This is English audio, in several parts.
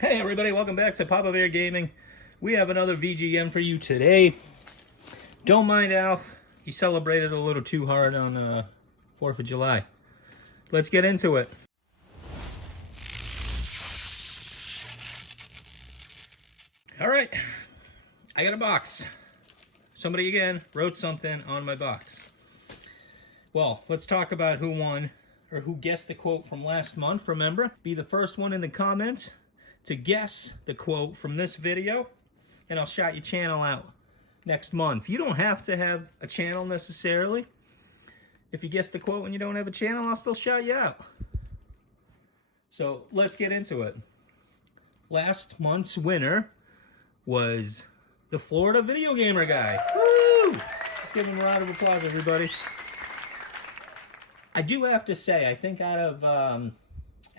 Hey everybody, welcome back to Pappa Gaming. We have another VGM for you today. Don't mind Alf, he celebrated a little too hard on 4th of July. Let's get into it. Alright, I got a box. Somebody again wrote something on my box. Well, let's talk about who won, or who guessed the quote from last month. Remember, be the first one in the comments to guess the quote from this video, and I'll shout your channel out next month. You don't have to have a channel necessarily. If you guess the quote and you don't have a channel, I'll still shout you out. So let's get into it. Last month's winner was the Florida Video Gamer guy. Woo! Let's give him a round of applause, everybody. I do have to say, I think out of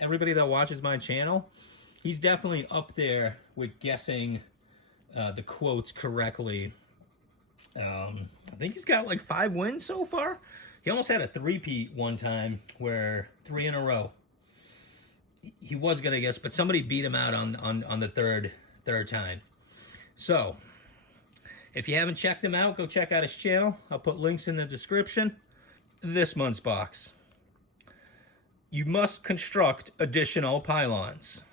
everybody that watches my channel, he's definitely up there with guessing the quotes correctly. I think he's got like 5 wins so far. He almost had a three-peat one time, where 3 in a row. He was gonna guess, but somebody beat him out on the third time. So, if you haven't checked him out, go check out his channel. I'll put links in the description. This month's box. You must construct additional pylons,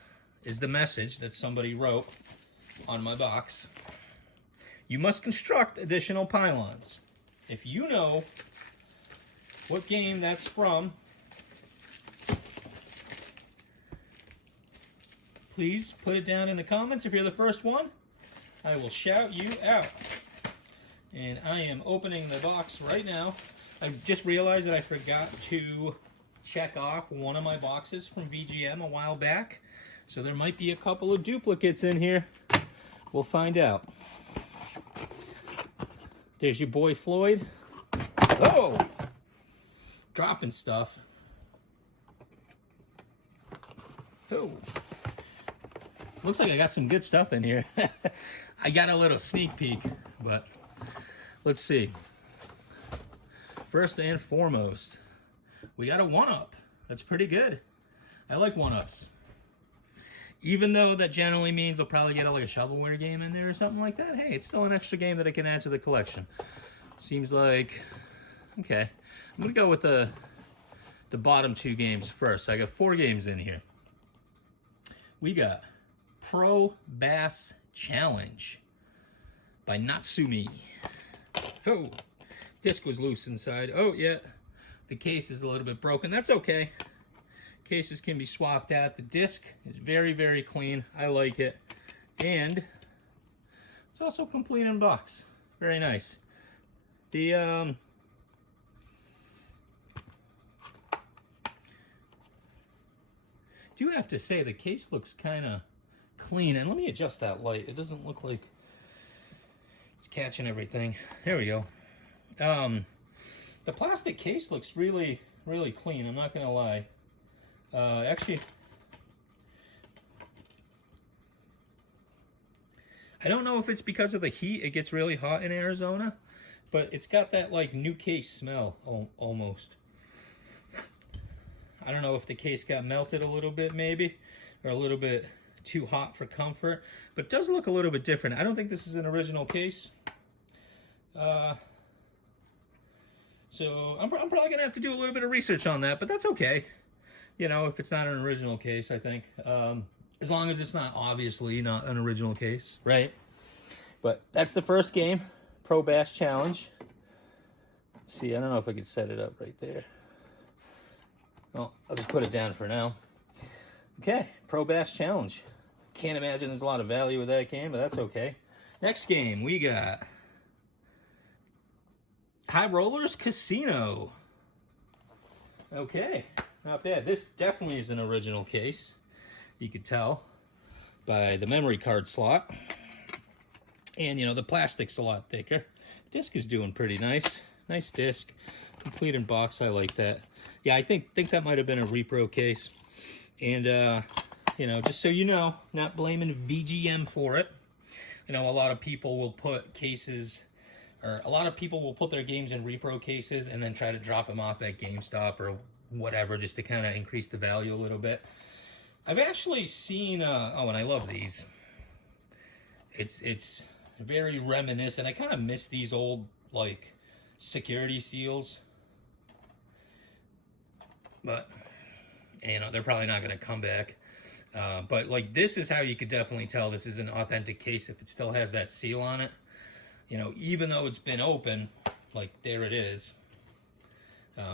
is the message that somebody wrote on my box. You must construct additional pylons. If you know what game that's from, please put it down in the comments. If you're the first one, I will shout you out. And I am opening the box right now. I just realized that I forgot to check off one of my boxes from VGM a while back. So there might be a couple of duplicates in here. We'll find out. There's your boy Floyd. Oh! Dropping stuff. Oh. Looks like I got some good stuff in here. I got a little sneak peek, but let's see. First and foremost, we got a 1-up. That's pretty good. I like 1-ups. Even though that generally means I'll probably get like a shovelware game in there or something like that, hey, it's still an extra game that I can add to the collection. Seems like, okay. I'm gonna go with the bottom 2 games first. I got 4 games in here. We got Pro Bass Challenge by Natsumi. Oh, disc was loose inside. Oh yeah, the case is a little bit broken. That's okay. Cases can be swapped out. The disc is very, very clean. I like it. And it's also complete in box. Very nice. The do have to say the case looks kind of clean. And let me adjust that light. It doesn't look like it's catching everything. There we go. The plastic case looks really, really clean. I'm not gonna lie. Actually, I don't know if it's because of the heat. It gets really hot in Arizona, but it's got that like new case smell almost. I don't know if the case got melted a little bit maybe, or a little bit too hot for comfort, but it does look a little bit different. I don't think this is an original case. So I'm probably gonna have to do a little bit of research on that, but that's okay. You know, if it's not an original case, I think. As long as it's not obviously not an original case, right? But that's the first game, Pro Bass Challenge. Let's see, I don't know if I could set it up right there. Well, I'll just put it down for now. Okay, Pro Bass Challenge. Can't imagine there's a lot of value with that game, but that's okay. Next game, we got High Rollers Casino. Okay. Not bad. This definitely is an original case. You could tell by the memory card slot. And, you know, the plastic's a lot thicker. Disc is doing pretty nice. Nice disc. Complete in box. I like that. Yeah, I think that might have been a repro case. And, you know, just so you know, not blaming VGM for it. You know, a lot of people will put cases, or a lot of people will put their games in repro cases and then try to drop them off at GameStop or whatever, just to kind of increase the value a little bit. I've actually seen, oh, and I love these. It's very reminiscent. I kind of miss these old, like, security seals. But, you know, they're probably not going to come back. But, like, this is how you could definitely tell this is an authentic case if it still has that seal on it. You know, even though it's been open, like, there it is.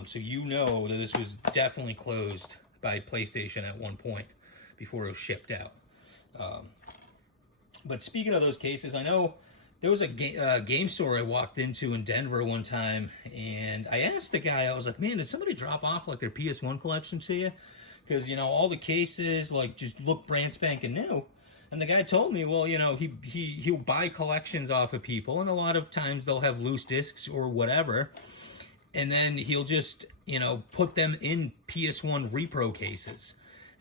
So you know that this was definitely closed by PlayStation at one point before it was shipped out. But speaking of those cases, I know there was a game store I walked into in Denver one time, and I asked the guy, I was like, man, did somebody drop off like their PS1 collection to you? Because, you know, all the cases like just look brand spanking new. And the guy told me, well, you know, he'll buy collections off of people, and a lot of times they'll have loose discs or whatever, and then he'll just, you know, put them in PS1 repro cases.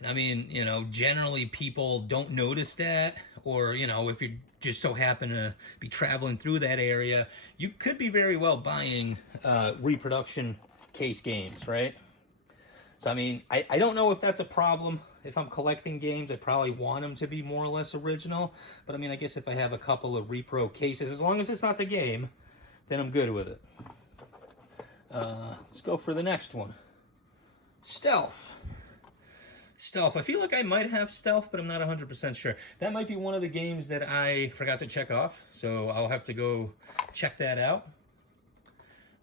I mean, you know, generally people don't notice that, or, you know, if you just so happen to be traveling through that area, you could be very well buying reproduction case games, right? So, I mean, I don't know if that's a problem. If I'm collecting games, I probably want them to be more or less original. But, I mean, I guess if I have a couple of repro cases, as long as it's not the game, then I'm good with it. Let's go for the next one. Stealth. Stealth. I feel like I might have Stealth, but I'm not 100% sure. That might be one of the games that I forgot to check off, so I'll have to go check that out.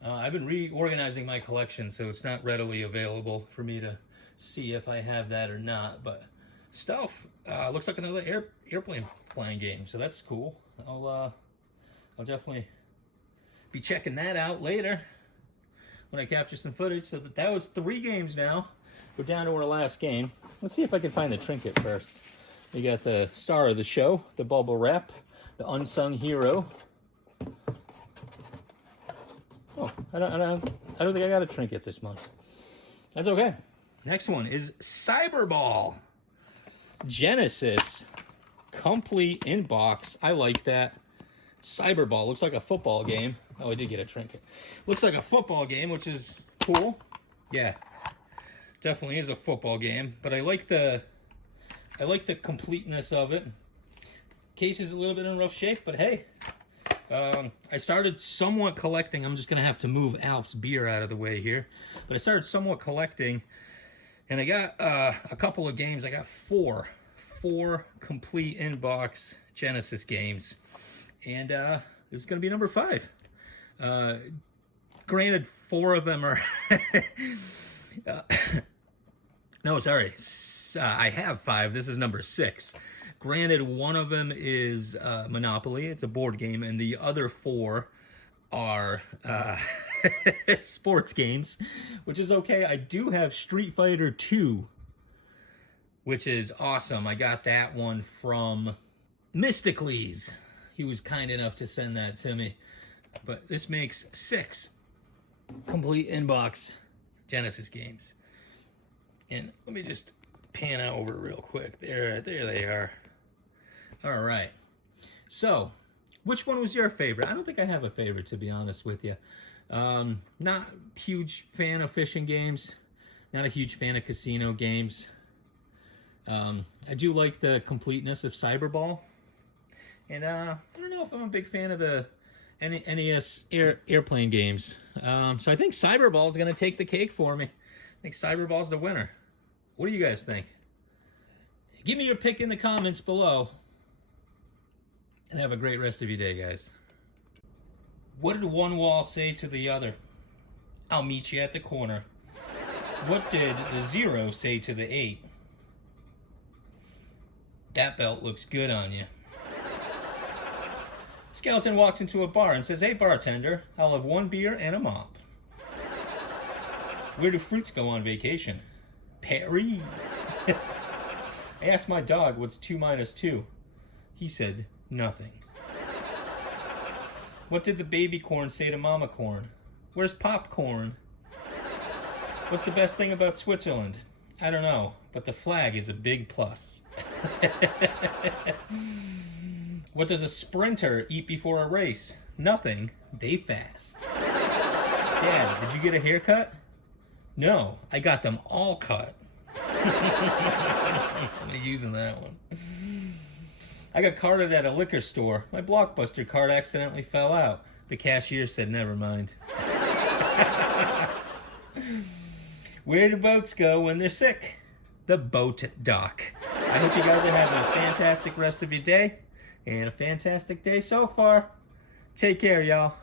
I've been reorganizing my collection, so it's not readily available for me to see if I have that or not. But Stealth looks like another airplane flying game, so that's cool. I'll definitely be checking that out later when I capture some footage. So that was 3 games now. We're down to our last game. Let's see if I can find the trinket first. We got the star of the show, the bubble wrap, the unsung hero. Oh, I don't think I got a trinket this month. That's okay. Next one is Cyberball. Genesis, complete in box. I like that. Cyberball looks like a football game. Oh, I did get a trinket. Looks like a football game, which is cool. Yeah. Definitely is a football game, but I like the completeness of it. Case is a little bit in rough shape, but hey, I started somewhat collecting. I'm just gonna have to move Alf's beer out of the way here, but I started somewhat collecting, and I got a couple of games. I got four complete in-box Genesis games, and this is gonna be number 5. Granted, 4 of them are. No, sorry. I have 5. This is number 6. Granted, one of them is Monopoly. It's a board game, and the other 4 are sports games, which is okay. I do have Street Fighter 2, which is awesome. I got that one from Mysticles. He was kind enough to send that to me. But this makes 6 complete in-box Genesis games. And let me just pan out over real quick. There they are. All right. So, which one was your favorite? I don't think I have a favorite, to be honest with you. Not huge fan of fishing games. Not a huge fan of casino games. I do like the completeness of Cyberball. And I don't know if I'm a big fan of the NES airplane games. So I think Cyberball is going to take the cake for me. I think Cyberball's the winner. What do you guys think? Give me your pick in the comments below. And have a great rest of your day, guys. What did one wall say to the other? I'll meet you at the corner. What did the 0 say to the 8? That belt looks good on you. Skeleton walks into a bar and says, hey bartender, I'll have 1 beer and a mop. Where do fruits go on vacation? Paris. I asked my dog what's 2 minus 2. He said nothing. What did the baby corn say to mama corn? Where's popcorn? What's the best thing about Switzerland? I don't know, but the flag is a big plus. What does a sprinter eat before a race? Nothing. They fast. Dad, did you get a haircut? No, I got them all cut. I'm using that one. I got carded at a liquor store. My Blockbuster card accidentally fell out. The cashier said, never mind. Where do boats go when they're sick? The boat dock. I hope you guys are having a fantastic rest of your day and a fantastic day so far. Take care, y'all.